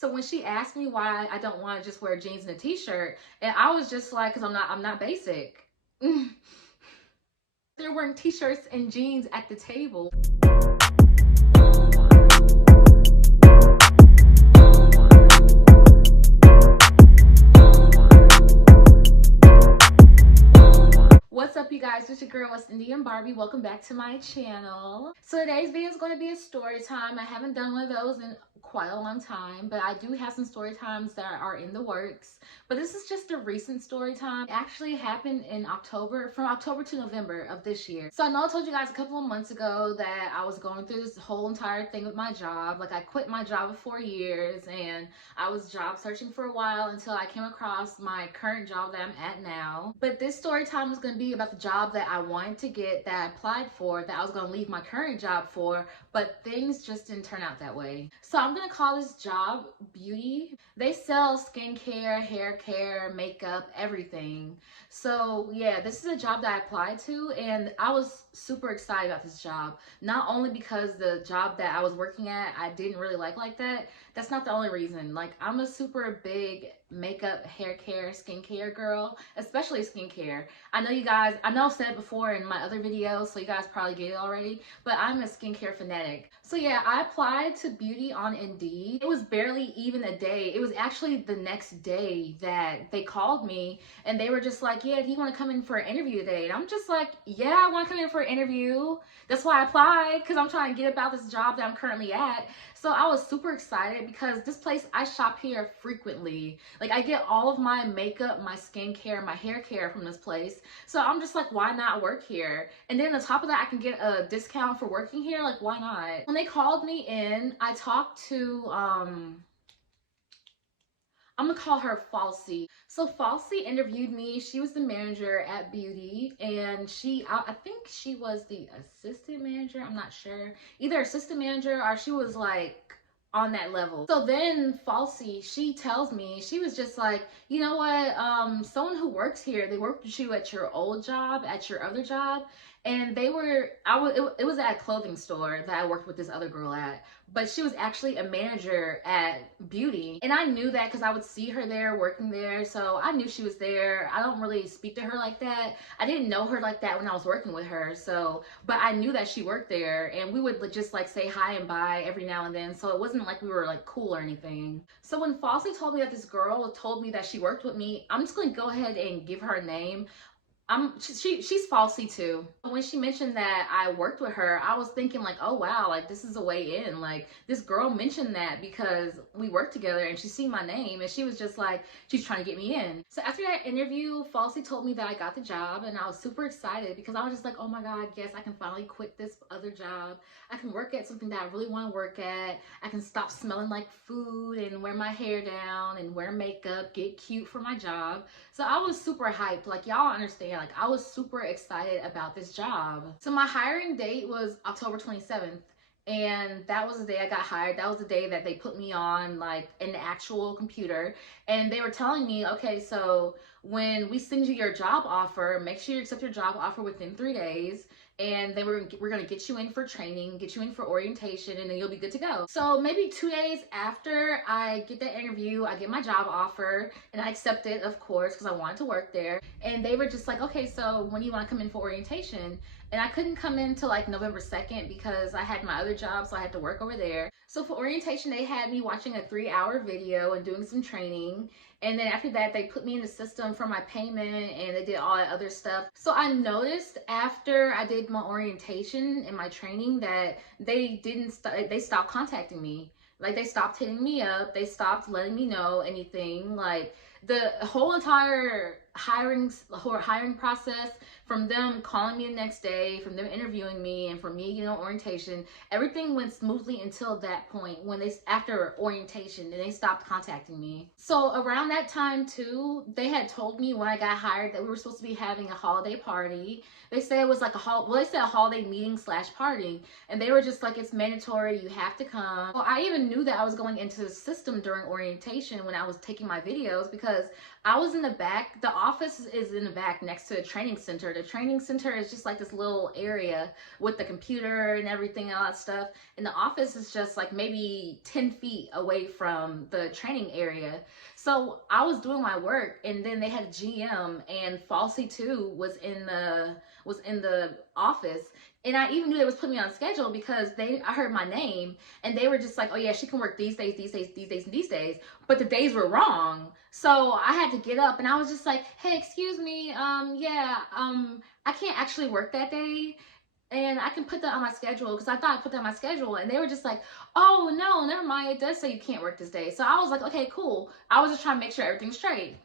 So when she asked me why I don't want to just wear jeans and a t-shirt, and I was just like, because I'm not basic. They're wearing t-shirts and jeans at the table. What's up, you guys? It's your girl West Indian Barbie. Welcome back to my channel. So today's video is going to be a story time. I haven't done one of those in quite a long time, but I do have some story times that are in the works. But this is just a recent story time. It actually happened in October, from October to November of this year. So I know I told you guys a couple of months ago that I was going through this whole entire thing with my job. Like, I quit my job of 4 years and I was job searching for a while until I came across my current job that I'm at now. But this story time is going to be about the job that I wanted to get, that I applied for, that I was going to leave my current job for, but things just didn't turn out that way. So I'm going to call this job Beauty. They sell skincare, hair care, makeup, everything. So yeah, this is a job that I applied to, and I was super excited about this job. Not only because the job that I was working at I didn't really like that. That's not the only reason. Like, I'm a super big makeup, hair care, skincare girl, especially skincare. I know you guys, I know I've said it before in my other videos, so you guys probably get it already, but I'm a skincare fanatic. So yeah, I applied to Beauty on Indeed. It was barely even a day. It was actually the next day that they called me and they were just like, yeah, do you want to come in for an interview today? And I'm just like, yeah, I want to come in for an interview. That's why I applied, because I'm trying to get about this job that I'm currently at. So I was super excited because this place, I shop here frequently. Like, I get all of my makeup, my skincare, my hair care from this place. So I'm just like, why not work here? And then on top of that, I can get a discount for working here. Like, why not? When they called me in, I talked to, I'm gonna call her Falsey. So Falsey interviewed me. She was the manager at Beauty, and I think she was the assistant manager. I'm not sure. Either assistant manager or she was like on that level. So then Falsey, she tells me, she was just like, you know what, someone who works here, they worked with you at your old job, at your other job, and it was at a clothing store that I worked with this other girl at, but she was actually a manager at Beauty, and I knew that because I would see her there working there, so I knew she was there. I don't really speak to her like that. I didn't know her like that when I was working with her, so, but I knew that she worked there, and we would just like say hi and bye every now and then, so it wasn't like we were like cool or anything. So when Falsey told me that this girl told me that she worked with me, I'm just gonna go ahead and give her a name. She's Falsey too. When she mentioned that I worked with her, I was thinking like, oh wow, like this is a way in. Like, this girl mentioned that because we worked together and she seen my name and she was just like, she's trying to get me in. So after that interview, Falsey told me that I got the job, and I was super excited because I was just like, oh my God, yes, I can finally quit this other job. I can work at something that I really want to work at. I can stop smelling like food and wear my hair down and wear makeup, get cute for my job. So I was super hyped. Like, y'all understand. Like, I was super excited about this job. So my hiring date was October 27th. And that was the day I got hired. That was the day that they put me on like an actual computer. And they were telling me, okay, so when we send you your job offer, make sure you accept your job offer within 3 days. And then we're gonna get you in for training, get you in for orientation, and then you'll be good to go. So maybe 2 days after I get that interview, I get my job offer, and I accept it, of course, because I wanted to work there. And they were just like, okay, so when do you want to come in for orientation? And I couldn't come in till like November 2nd because I had my other job, so I had to work over there. So for orientation, they had me watching a 3-hour video and doing some training. And then after that, they put me in the system for my payment, and they did all that other stuff. So I noticed after I did my orientation and my training that they stopped contacting me. Like, they stopped hitting me up. They stopped letting me know anything. Like, the whole entire hiring process, from them calling me the next day, from them interviewing me, and from me getting orientation, everything went smoothly until that point when after orientation, and they stopped contacting me. So around that time too, they had told me when I got hired that we were supposed to be having a holiday party. They said it was like they said a holiday meeting / party, and they were just like, it's mandatory, you have to come. Well, I even knew that I was going into the system during orientation when I was taking my videos, because I was in the back. The office is in the back next to a training center. The training center is just like this little area with the computer and everything, all that stuff. And the office is just like maybe 10 feet away from the training area. So I was doing my work, and then they had a GM, and Falsey 2 was in the office. And I even knew they was putting me on schedule because I heard my name, and they were just like, oh yeah, she can work these days, these days, these days, and these days. But the days were wrong. So I had to get up, and I was just like, hey, excuse me, I can't actually work that day. And I can put that on my schedule, because I thought I put that on my schedule. And they were just like, oh no, never mind, it does say you can't work this day. So I was like, okay, cool. I was just trying to make sure everything's straight.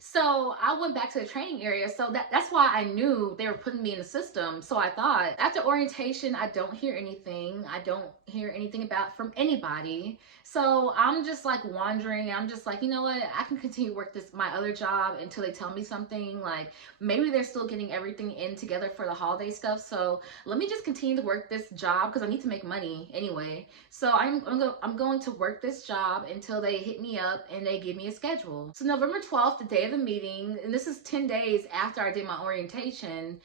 So I went back to the training area. So that's why I knew they were putting me in the system. So I thought, after orientation, I don't hear anything. I don't hear anything from anybody. So I'm just like wandering. I'm just like, you know what? I can continue to work my other job until they tell me something. Like, maybe they're still getting everything in together for the holiday stuff. So let me just continue to work this job, because I need to make money anyway. So I'm going to work this job until they hit me up and they give me a schedule. So November 12th, the day of the meeting, and this is 10 days after I did my orientation,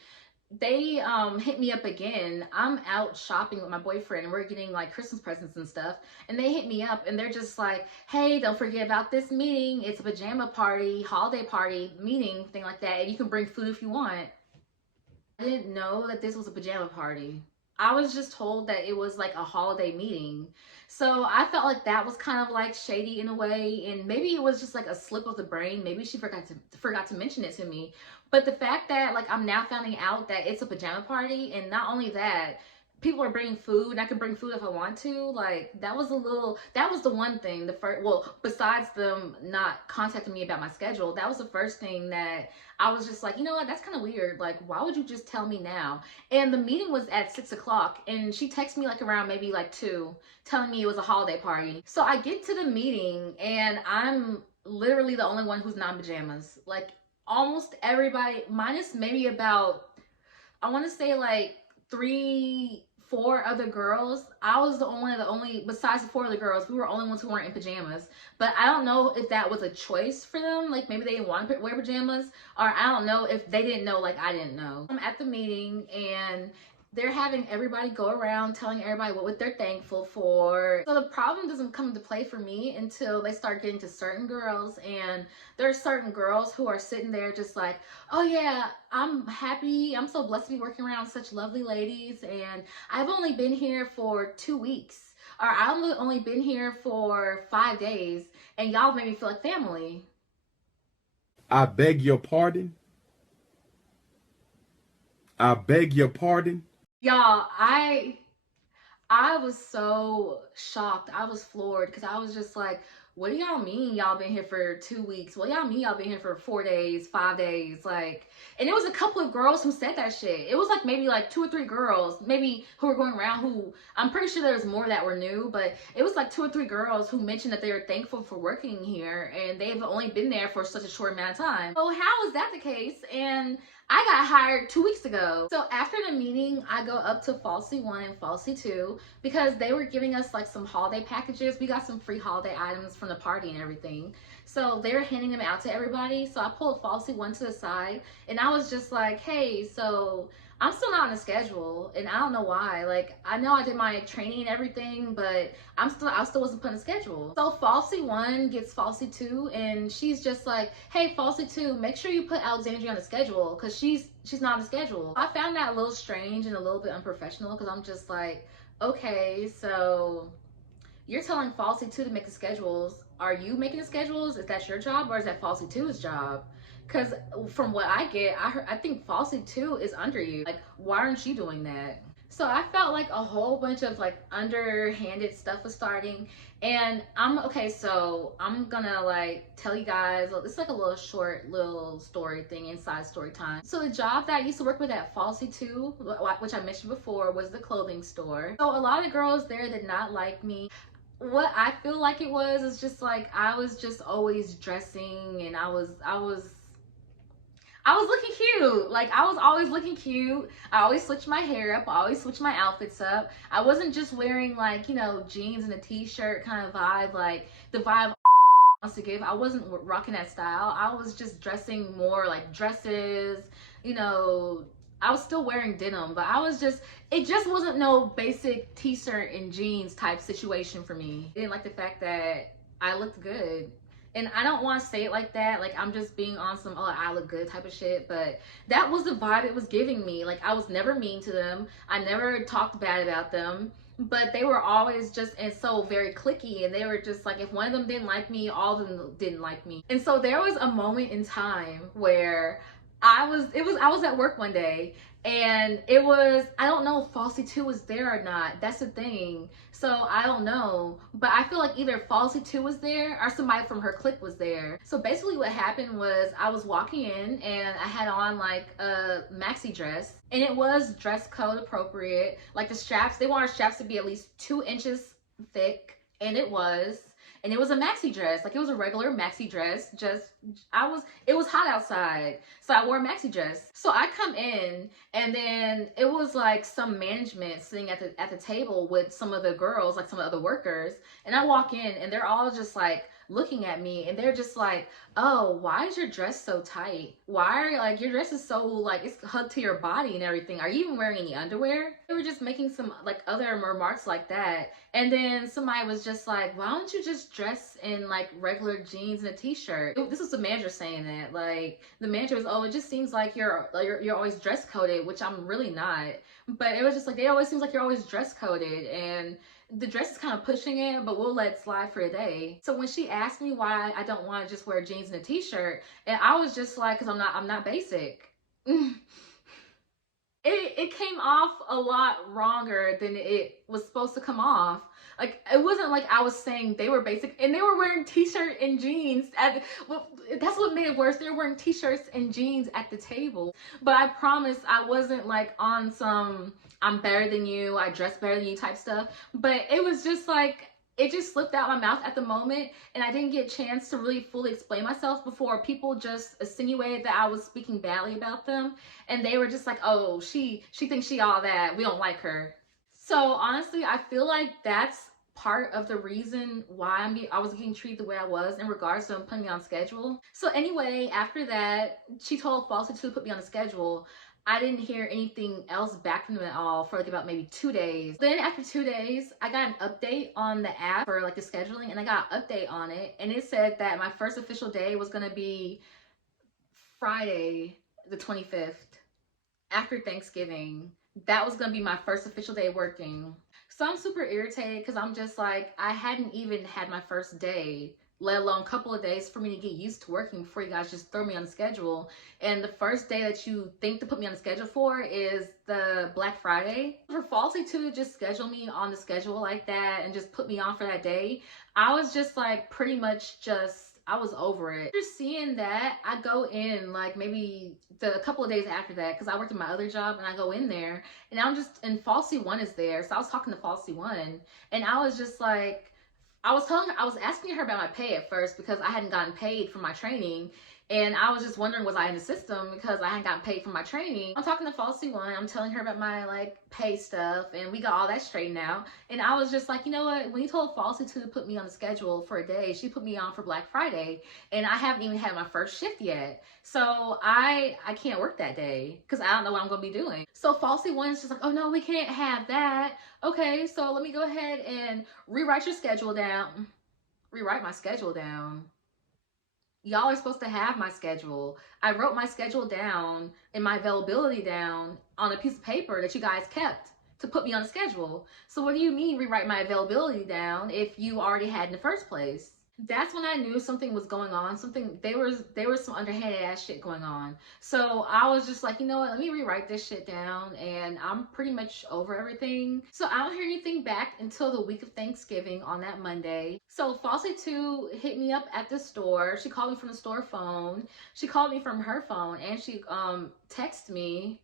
they hit me up again. I'm out shopping with my boyfriend, and we're getting like Christmas presents and stuff, and they hit me up, and they're just like, hey, don't forget about this meeting. It's a pajama party, holiday party meeting, thing like that, and you can bring food if you want. I didn't know that this was a pajama party. I was just told that it was like a holiday meeting. So I felt like that was kind of like shady in a way, and maybe it was just like a slip of the brain. Maybe she forgot to mention it to me. But the fact that like I'm now finding out that it's a pajama party, and not only that, people are bringing food, and I can bring food if I want to. Like, that was the one thing, besides them not contacting me about my schedule, that was the first thing that I was just like, you know what, that's kind of weird. Like, why would you just tell me now? And the meeting was at 6 o'clock, and she texted me like around maybe like 2, telling me it was a holiday party. So I get to the meeting, and I'm literally the only one who's not in pajamas. Like, almost everybody, minus maybe about, I want to say like 3-4 other girls. I was the only, besides the 4 other girls, we were the only ones who weren't in pajamas. But I don't know if that was a choice for them. Like, maybe they didn't want to wear pajamas, or I don't know if they didn't know like I didn't know. I'm at the meeting, and they're having everybody go around telling everybody what they're thankful for. So the problem doesn't come into play for me until they start getting to certain girls, and there are certain girls who are sitting there just like, oh yeah, I'm happy, I'm so blessed to be working around such lovely ladies, and I've only been here for 2 weeks, or I've only been here for 5 days, and y'all made me feel like family. I beg your pardon? I beg your pardon? Y'all, I was so shocked. I was floored, because I was just like, what do y'all mean y'all been here for 2 weeks? What y'all mean y'all been here for 4 days, 5 days? Like, and it was a couple of girls who said that shit. It was like maybe like 2 or 3 girls, maybe, who were going around, who, I'm pretty sure there was more that were new, but it was like 2 or 3 girls who mentioned that they were thankful for working here, and they've only been there for such a short amount of time. So how is that the case? And I got hired 2 weeks ago. So after the meeting, I go up to Falsey 1 and Falsey 2, because they were giving us like some holiday packages. We got some free holiday items from the party and everything. So they were handing them out to everybody. So I pulled Falsey 1 to the side, and I was just like, hey, so I'm still not on a schedule, and I don't know why. Like, I know I did my training and everything, but I still wasn't put on a schedule. So Falsey 1 gets Falsey 2, and she's just like, hey, Falsey 2, make sure you put Alexandria on the schedule, because she's not on the schedule. I found that a little strange and a little bit unprofessional, because I'm just like, okay, so you're telling Falsey 2 to make the schedules. Are you making the schedules? Is that your job, or is that Falsey 2's job? Because from what I get, I think Falsey 2 is under you. Like, why aren't you doing that? So I felt like a whole bunch of like underhanded stuff was starting, and so I'm gonna like tell you guys, it's like a little short little story thing inside Storytime. So the job that I used to work with at Falsey 2, which I mentioned before, was the clothing store. So a lot of girls there did not like me. What I feel like it was is just like, I was just always dressing, and I was looking cute. Like, I was always looking cute. I always switched my hair up. I always switched my outfits up. I wasn't just wearing like, you know, jeans and a t-shirt kind of vibe, like the vibe To give, I wasn't rocking that style. I was just dressing more like dresses, you know. I was still wearing denim, but I was just, it just wasn't no basic t-shirt and jeans type situation for me. I didn't like the fact that I looked good. And I don't want to say it like that, like I'm just being on some, oh, I look good type of shit, but that was the vibe it was giving me. Like, I was never mean to them, I never talked bad about them, but they were always just, and so very cliquey, and they were just like, if one of them didn't like me, all of them didn't like me. And so there was a moment in time where I was at work one day, and it was, I don't know if Falsey 2 was there or not. That's the thing. So I don't know, but I feel like either Falsey 2 was there or somebody from her clique was there. So basically what happened was I was walking in and I had on like a maxi dress, and it was dress code appropriate. Like the straps, they wanted straps to be at least 2 inches thick, and it was. And it was a maxi dress, like it was a regular maxi dress. Just, it was hot outside, so I wore a maxi dress. So I come in, and then it was like some management sitting at the table with some of the girls, like some of the other workers. And I walk in, and they're all just like looking at me, and they're just like, oh, why is your dress so tight? Why are you, like, your dress is so, like, it's hugged to your body and everything. Are you even wearing any underwear? They were just making some like other remarks like that. And then somebody was just like, why don't you just dress in like regular jeans and a t-shirt? This was the manager saying that. Like, the manager was, oh, it just seems like you're always dress coded, which I'm really not. But it was just like, they always seems like you're always dress coded, and the dress is kind of pushing it, but we'll let it slide for a day. So when she asked me why I don't want to just wear jeans and a t-shirt, and I was just like, because I'm not basic. It came off a lot wronger than it was supposed to come off. Like, it wasn't like I was saying they were basic, and they were wearing t-shirt and jeans well, that's what made it worse. They were wearing t-shirts and jeans at the table. But I promise I wasn't like on some I'm better than you, I dress better than you type stuff. But it was just like, it just slipped out my mouth at the moment, and I didn't get a chance to really fully explain myself before people just insinuated that I was speaking badly about them. And they were just like, oh, she thinks she all that, we don't like her. So honestly, I feel like that's part of the reason why I was getting treated the way I was in regards to them putting me on schedule. So anyway, after that, she told Falsey to put me on the schedule. I didn't hear anything else back from them at all for like about maybe 2 days. Then after 2 days, I got an update on the app for like the scheduling, and I got an update on it, and it said that my first official day was gonna be Friday the 25th, after Thanksgiving. That was gonna be my first official day working. So I'm super irritated because I'm just like, I hadn't even had my first day, let alone a couple of days for me to get used to working before you guys just throw me on the schedule. And the first day that you think to put me on the schedule for is the Black Friday. For Falsey to just schedule me on the schedule like that and just put me on for that day, I was just like, pretty much just, I was over it. After seeing that, I go in like maybe a couple of days after that, because I worked in my other job, and I go in there, and I'm just, and Falsey 1 is there. So I was talking to Falsey 1, and I was just like, I was asking her about my pay at first because I hadn't gotten paid for my training. And I was just wondering, was I in the system because I hadn't gotten paid for my training. I'm talking to Falsey 1, I'm telling her about my like pay stuff, and we got all that straightened out. And I was just like, you know what, when you told Falsey to put me on the schedule for a day, she put me on for Black Friday, and I haven't even had my first shift yet. So I can't work that day because I don't know what I'm gonna be doing. So Falsey 1 is just like, oh no, we can't have that. Okay, so let me go ahead and rewrite your schedule down. Rewrite my schedule down. Y'all are supposed to have my schedule. I wrote my schedule down and my availability down on a piece of paper that you guys kept to put me on a schedule. So what do you mean rewrite my availability down if you already had in the first place? That's when I knew something was going on. There was some underhanded ass shit going on. So I was just like, you know what, let me rewrite this shit down, and I'm pretty much over everything. So I don't hear anything back until the week of Thanksgiving on that Monday. So Falsey 2 hit me up at the store. She called me from the store phone. She called me from her phone, and she texted me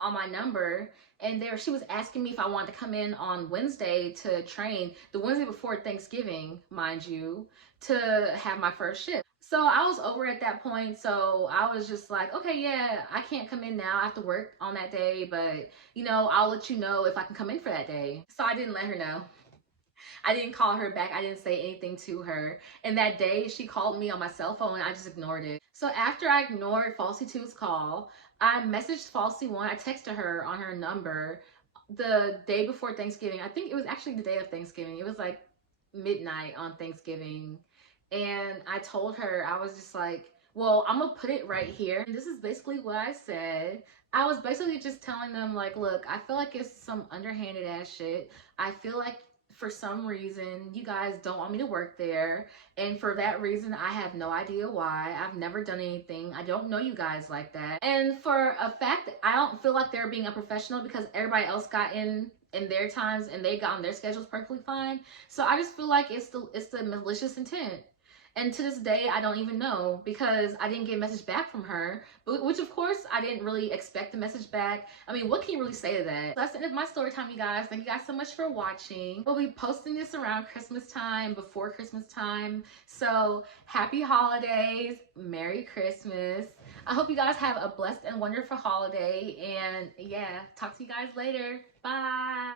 on my number, and she was asking me if I wanted to come in on Wednesday to train, the Wednesday before Thanksgiving, mind you, to have my first shift. So I was over at that point, so I was just like, okay, yeah, I can't come in now, I have to work on that day, but you know, I'll let you know if I can come in for that day. So I didn't let her know. I didn't call her back. I didn't say anything to her. And that day, she called me on my cell phone and I just ignored it. So after I ignored Falsy 2's call, I messaged Falsy 1. I texted her on her number the day before Thanksgiving. I think it was actually the day of Thanksgiving. It was like midnight on Thanksgiving. And I told her, I was just like, well, I'm gonna put it right here. And this is basically what I said. I was basically just telling them, like, look, I feel like it's some underhanded ass shit. I feel like for some reason you guys don't want me to work there, and for that reason I have no idea why. I've never done anything. I don't know you guys like that, and for a fact that I don't feel like they're being unprofessional because everybody else got in their times and they got on their schedules perfectly fine. So I just feel like it's the malicious intent. And to this day, I don't even know because I didn't get a message back from her, which of course I didn't really expect the message back. I mean, what can you really say to that? So that's the end of my story time, you guys. Thank you guys so much for watching. We'll be posting this around Christmas time, before Christmas time. So happy holidays, Merry Christmas. I hope you guys have a blessed and wonderful holiday. And yeah, talk to you guys later. Bye.